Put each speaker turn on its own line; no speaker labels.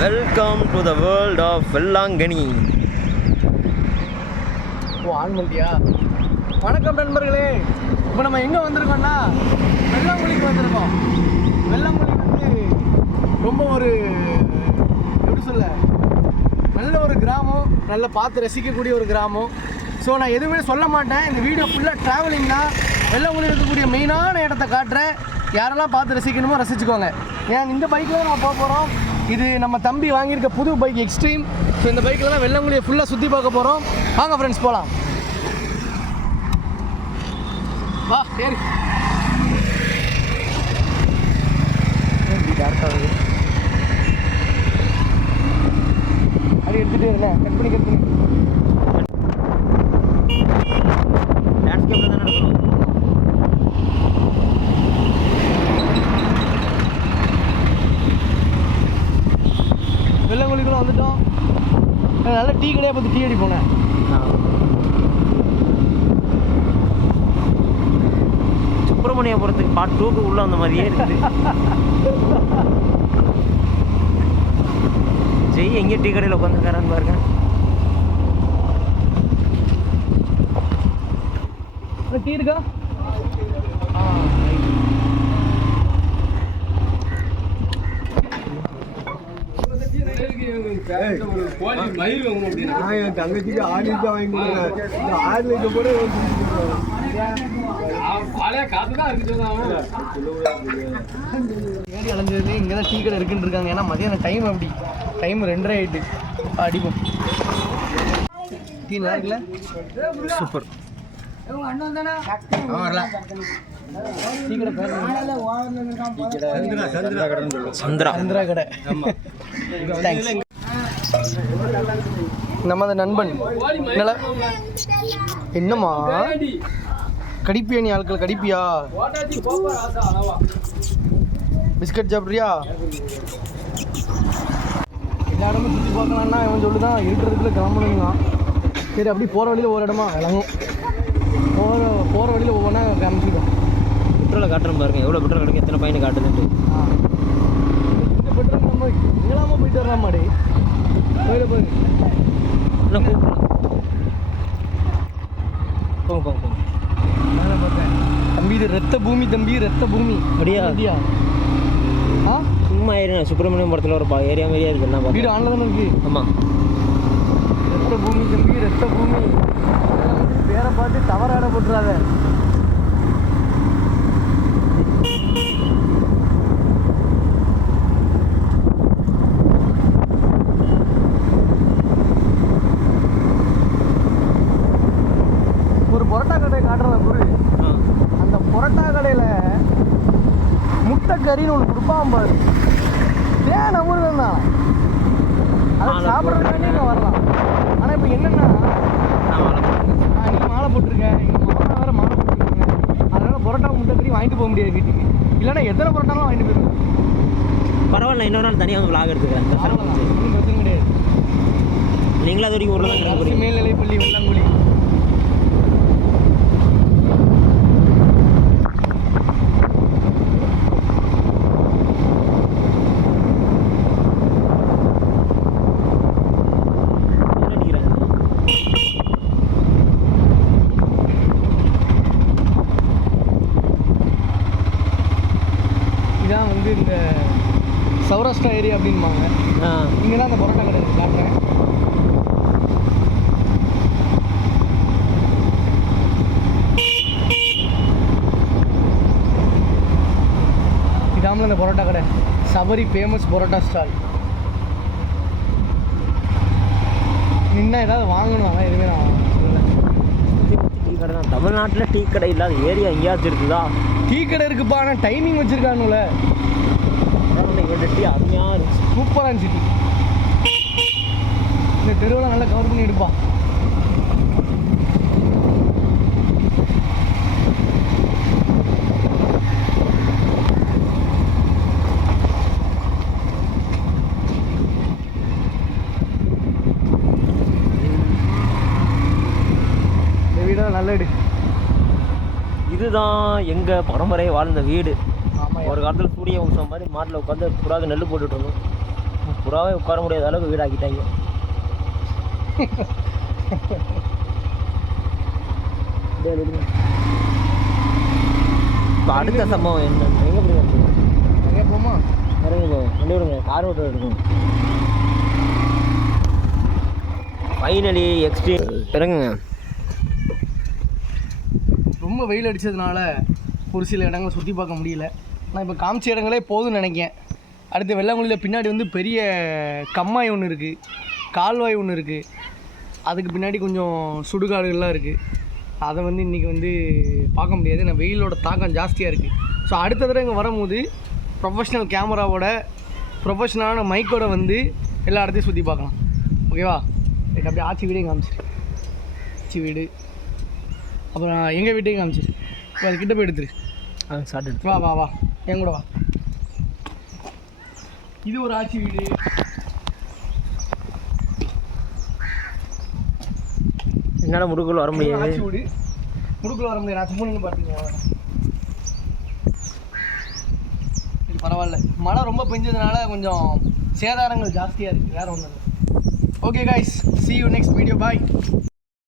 Welcome to the world of Velankanni
O on பண்ணிட்டியா வணக்கம் நண்பர்களே. இப்போ நம்ம எங்கே வந்திருக்கோம்னா வெள்ளாங்குழிக்கு வந்திருக்கோம். வெள்ளாங்குழி வந்து ரொம்ப ஒரு எப்படி சொல்ல நல்ல ஒரு கிராமம் நல்ல பார்த்து ரசிக்கக்கூடிய ஒரு கிராமம். ஸோ நான் எதுவுமே சொல்ல மாட்டேன். இந்த வீடியோ ஃபுல்லாக ட்ராவலிங் தான். வெள்ளங்குழி இருக்கக்கூடிய மெயினான இடத்த காட்டுறேன். யாரெல்லாம் பார்த்து ரசிக்கணுமோ ரசிச்சுக்கோங்க. ஏன் இந்த பைக்கில் நம்ம போக போகிறோம் இது நம்ம தம்பி வாங்கியிருக்க புது பைக் எக்ஸ்ட்ரீம் ஸோ இந்த பைக்கில் தான் வெள்ளங்குழியை ஃபுல்லாக சுற்றி பார்க்க போகிறோம் வாங்க ஃப்ரெண்ட்ஸ் போகலாம் வா சரி அடி எடுத்துகிட்டே இருந்தேன் கட் பண்ணி கட் பண்ணி வெள்ளங்குழிக்குள்ள வந்துட்டோம். நல்ல டீ கடையாக பார்த்து டீ அடி போனேன்
சுப்பிரமணியபுரத்துக்கு பார்ட் டூக்கு உள்ள அந்த மாதிரியே இருக்குது ஜெய் எங்கே டீ கடையில் உட்காந்துருக்காரான்னு பாருங்க.
டீ இருக்கா?
நான் என் தங்கச்சிக்கு ஆறு லிட்டர் வாங்கி கொடுக்குறேன். இந்த ஆறு லிட்டர் கூட
அலைஞ்சது இங்கே தான் டீ கடை இருக்குன்னு இருக்காங்க. ஏன்னா மதியானம் டைம் அப்படி. டைம் ரெண்டரை ஆயிட்டு. அடிப்போம். டீ நல்லா இருக்குல்ல?
சூப்பர்.
வரல டீ கடை பேர் என்ன?
சந்திரா.
சந்திரா கடை. நமது நண்பன். என்னம்மா? கடிப்பியா நீ ஆட்கள் கடிப்பியா? பிஸ்கட் சாப்பிட்றியா? எல்லா இடமும் சுற்றி பார்க்கலான்னா இவன் சொல்லுதான் இருக்கிறதுக்குள்ள கிளம்பணுங்க சரி அப்படி போகிற வழியில் ஒரு இடமா விளங்கும். போகிற போகிற வழியில் ஒவ்வொன்றா காமிச்சிடும்
காட்டுறேன் பாருங்க. எவ்வளோ பெட்ரோல் கிடைக்கும் எத்தனை பையனை காட்டுதுன்ட்டு.
இந்த பெட்ரோல் நம்ம எங்கெல்லாமோ போயிட்டு வரலாம் மாடி போயிட போயிரு
இன்னும் கூப்பிடுறேன் போங்க போங்க போங்க.
தம்பி இது ரத்த பூமி தம்பி ரத்த பூமி.
அப்படியா?
அப்படியா? ஆ?
சும்மா ஏறினா சுப்பிரமணியபுரத்தில் ஒரு பா ஏரியா மாரியா இருக்கு என்ன
வீடு ஆன்ல தானே இருக்கு
ஆமாம்
ரத்த பூமி தம்பி ரத்த பூமி. பேரை பார்த்து தவறாட போட்டுறாத ஒரு பரோட்டா கடை காட்டுறதா குரு
ஆ
அந்த பரோட்டா கடையில் முட்டை கறின்னு ஒன்று கொடுப்பான் பாரு. ஏன் நம்புறதுதான் தான் அதை சாப்பிட்றதுக்காண்டி இங்கே வரலாம். ஆனால் இப்போ என்னென்னா
நான் வாழ
நான் நீ மாலை போட்டிருக்கேன். எங்கள் மாமா வேறு மாலை போட்டிருக்காங்க. அதனால் பரோட்டா முட்டை கறி வாங்கிட்டு போக முடியாது வீட்டுக்கு. இல்லைன்னா எத்தனை பரோட்டாலும் வாங்கிட்டு போயிருவேன்
பரவாயில்ல இன்னொரு நாள் தனியாக வந்து vlog எடுத்துக்கிறேன்.
ஒன்றும் பிரச்சனை கிடையாது.
நீங்களும் அது வரைக்கும் ஊரில் தான்
அரசு
கிளம்புறீங்க
மேல்நிலைப்பள்ளி வெள்ளாங்குழி
என்ன அடிக்கிறாங்க
இதான் வந்து இந்த சௌராஷ்டிரா ஏரியா அப்படின்பாங்க. இங்கே தான் அந்த பரோட்டா கடை. காட்டுறேன் இதாமல் அந்த பரோட்டா கடை. சபரி ஃபேமஸ் பரோட்டா ஸ்டால் நின்னா ஏதாவது வாங்கணும் ஆனால் எதுவுமே நான்
டீ கடை தான். தமிழ்நாட்டில் டீ கடை இல்லாத ஏரியா எங்கேயாச்சும் இருக்குதா?
டீ கடை இருக்குப்பா ஆனால் டைமிங் வச்சுருக்கானுல.
பரவாயில்ல இவரோட டீ அருமையாக இருந்துச்சு
சூப்பராக இருந்துச்சு டீ இந்த தெருவில் நல்லா கவர் பண்ணி எடுப்பா. இந்த வீடெல்லாம் நல்ல வீடு
இதுதான் எங்கள் பரம்பரை வாழ்ந்த வீடு. ஒரு காலத்தில் சூரிய வம்சம் மாதிரி மாட்டில் உட்காந்து புறாக நெல் போட்டுட்டு இருந்தோம். புறாவே உட்கார முடியாத அளவுக்கு வீடாக்கிட்டாங்க. இப்போ அடுத்த சம்பவம் என்ன எங்கே போய்
நிறைய போமா?
இறங்கி போ. வண்டி விடுங்க. கார் ஓட்ட எடுக்கும் ஃபைனலி எக்ஸ்ட்ரீம் இறங்குங்க.
ரொம்ப வெயில் அடித்ததுனால ஒரு சில இடங்களை சுற்றி பார்க்க முடியல. நான் இப்போ காமிச்ச இடங்களே போதும்னு நினைக்கேன். அடுத்து வெள்ளங்குழியில் பின்னாடி வந்து பெரிய கம்மாய் ஒன்று இருக்குது கால்வாய் ஒன்று இருக்குது அதுக்கு பின்னாடி கொஞ்சம் சுடுகாடுகள்லாம் இருக்குது அதை வந்து இன்றைக்கி வந்து பார்க்க முடியாது. ஏன்னா வெயிலோட தாக்கம் ஜாஸ்தியாக இருக்குது ஸோ அடுத்த தடவை இங்கே வரும்போது ப்ரொஃபஷ்னல் கேமராவோட ப்ரொஃபஷ்னலான மைக்கோட வந்து எல்லா இடத்தையும் சுற்றி பார்க்கலாம். ஓகேவா ரைட் அப்படியே ஆச்சி வீடையும் காமிச்சிரு ஆச்சி வீடு. அப்புறம் எங்கள் வீட்டையும் காமிச்சிரு இப்போ அது கிட்ட போய் எடுத்துரு.
ஸ்டார்ட் எடுத்து
வா வா வா. என் கூட வா. இது ஒரு ஆட்சி வீடு.
என்னால் முடுக்குள்ள வர முடியாது?
ஆட்சி வீடு. முடுக்குள்ள வர முடியாது. நான் சும்மா நின்று பார்த்தீங்க இது பரவாயில்ல. மழை ரொம்ப பெஞ்சதுனால கொஞ்சம் சேதாரங்கள் ஜாஸ்தியாக இருக்குது வேறு ஒன்றும் இல்லை. Okay guys see you next video bye